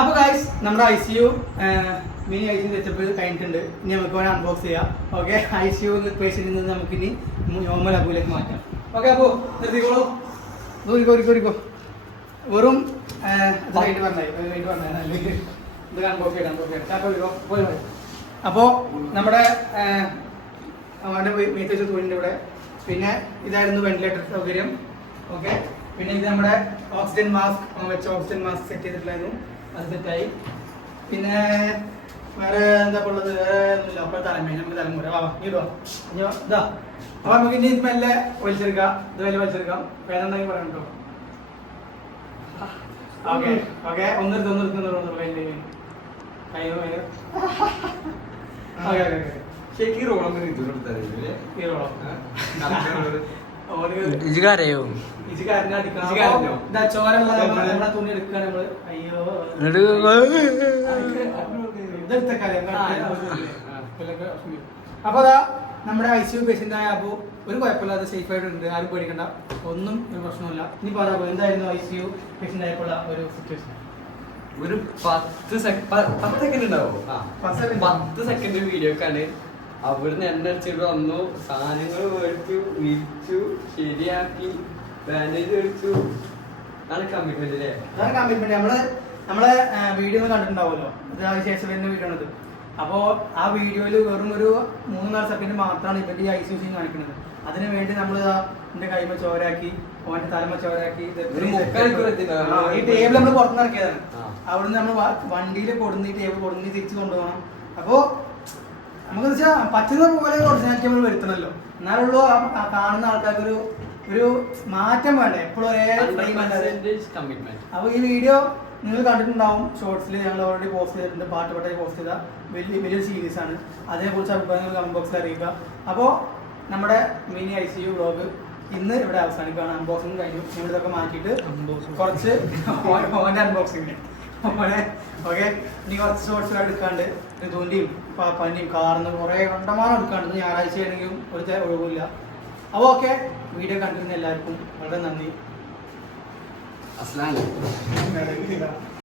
അപ്പോൾ ഗൈസ് നമ്മുടെ ICU mini ICU setup കഴിഞ്ഞിട്ടുണ്ട്. ഇനി നമുക്ക് വേണം അൺബോക്സ് ചെയ്യാം. ഓക്കെ, ICU പേഷ്യന്റിൽ നിന്ന് നമുക്ക് ഇനി നോർമൽ അബുവിലേക്ക് മാറ്റാം. ഓക്കെ, അപ്പോൾ നിർത്തിക്കോളൂ. കോരിക്കോ വെറും അപ്പോൾ നമ്മുടെ അവൻ്റെ മീറ്റേജ് തൂണിൻ്റെ ഇവിടെ. പിന്നെ ഇതായിരുന്നു വെന്റിലേറ്റർ സൗകര്യം. ഓക്കെ, പിന്നെ ഇത് നമ്മുടെ ഓക്സിജൻ മാസ്ക് വെച്ച ഓക്സിജൻ മാസ്ക് സെറ്റ് ചെയ്തിട്ടുണ്ടായിരുന്നു, അത് സെറ്റായി. പിന്നെ വേറെ എന്താ ഉള്ളത്? വേറെ ഒന്നുമില്ല. അപ്പോൾ നമുക്ക് തലമുറ ഇതാ. അപ്പോൾ നമുക്ക് ഇനി മെല്ലെ വലിച്ചെടുക്കാം. ഇത് വലിയ വലിച്ചെടുക്കാം. വേറെ എന്തെങ്കിലും പറയാം കേട്ടോ. ഓക്കെ ഓക്കെ, ഒന്നെടുത്ത് ശരിക്കും ഈ റോളം ഇത് കൊടുത്താലേ ഈ റോളം തുണി എടുക്കാൻ നമ്മള്. അയ്യോ, അപ്പൊ അതാ നമ്മുടെ ICU പേഷ്യന്റ് ആയ അപ്പോ ഒരു കുഴപ്പമില്ലാതെ സേഫ് ആയിട്ടുണ്ട്. ആരും പേടിക്കണ്ട, ഒന്നും ഒരു പ്രശ്നമില്ല. ഇനി പറയാ എന്തായിരുന്നു ICU പേഷ്യന്റ് ആയപ്പോൾ ഒരു സിറ്റുവേഷൻ? ഒരു 10 സെക്കൻഡ് ഉണ്ടാവും. 10 സെക്കൻഡ് വീഡിയോ ആണ്. അവിടുന്ന് എണ്ണ അടിച്ചിട്ട് വന്നു, സാധനങ്ങൾ മേടിച്ചു, വിരിച്ചു, ശരിയാക്കി, ബാൻഡേജ് മേടിച്ചു. അതാണ് കമ്മിറ്റ്മെന്റ് അല്ലേ? അതാണ് കമ്മിറ്റ്മെന്റ്. നമ്മളെ വീഡിയോ ഒന്ന് കണ്ടിട്ടുണ്ടാവുമല്ലോ, അതിന് ശേഷം വരുന്ന വീഡിയോ ആണിത്. അപ്പോൾ ആ വീഡിയോയിൽ വെറും ഒരു 3-4 സെക്കൻഡ് മാത്രമാണ് ഇവന്റെ ഈ ICU സീൻ കാണിക്കുന്നത്. അതിനു വേണ്ടി നമ്മൾ എന്റെ കൈമ ചോരാക്കി, ഓന്റെ തലമ ചോരാക്കി, ഈ ടേബിൾ നമ്മൾ പുറത്തിറക്കിയതാണ്. അവിടുന്ന് നമ്മൾ വണ്ടിയിൽ കൊടുന്ന് ഈ ടേബിൾ കൊടുന്ന് തിരിച്ചു കൊണ്ടുപോകണം. അപ്പോൾ നമുക്ക് വെച്ചാൽ പറ്റുന്ന പോലെ ഒറിജിനാലിറ്റി നമ്മൾ വരുത്തണമല്ലോ, എന്നാലുള്ളൂ കാണുന്ന ആൾക്കാർക്ക് ഒരു മാറ്റം വേണ്ടേ, എപ്പോഴും ഒരേ. അപ്പോൾ ഈ വീഡിയോ നിങ്ങൾ കണ്ടിട്ടുണ്ടാവും ഷോർട്സിൽ, ഞങ്ങൾ ഓൾറെഡി പോസ്റ്റ് ചെയ്തിട്ടുണ്ട്. പാട്ടുപാട്ടായി പോസ്റ്റ് ചെയ്ത വലിയൊരു സീരീസ് ആണ്. അതേക്കുറിച്ച് അഭിപ്രായങ്ങൾ കമന്റ് ബോക്സിൽ അറിയിക്കുക. അപ്പോൾ നമ്മുടെ മിനി ICU വ്ളോഗ് ഇന്ന് ഇവിടെ അവസാനിക്കുകയാണ്. അൺബോക്സിംഗ് കഴിഞ്ഞു. ഞങ്ങൾ ഇതൊക്കെ മാറ്റിയിട്ട് കുറച്ച് ഓൻ്റെ അൺബോക്സിങ് ഓക്കെ. ഇനി കുറച്ച് ഷോർട്സ് എടുക്കാണ്ട്, ഋതുവിൻ്റെയും പാപ്പാൻ്റെയും കാറിന്ന് കുറേ കണ്ടമാനം എടുക്കാണ്ട്. ഞായറാഴ്ച ആണെങ്കിലും ഒരു ഒഴിവില്ല. അപ്പോൾ ഓക്കെ, വീഡിയോ കണ്ടിരുന്ന എല്ലാവർക്കും വളരെ നന്ദി. അസ്സലാമു അലൈക്കും.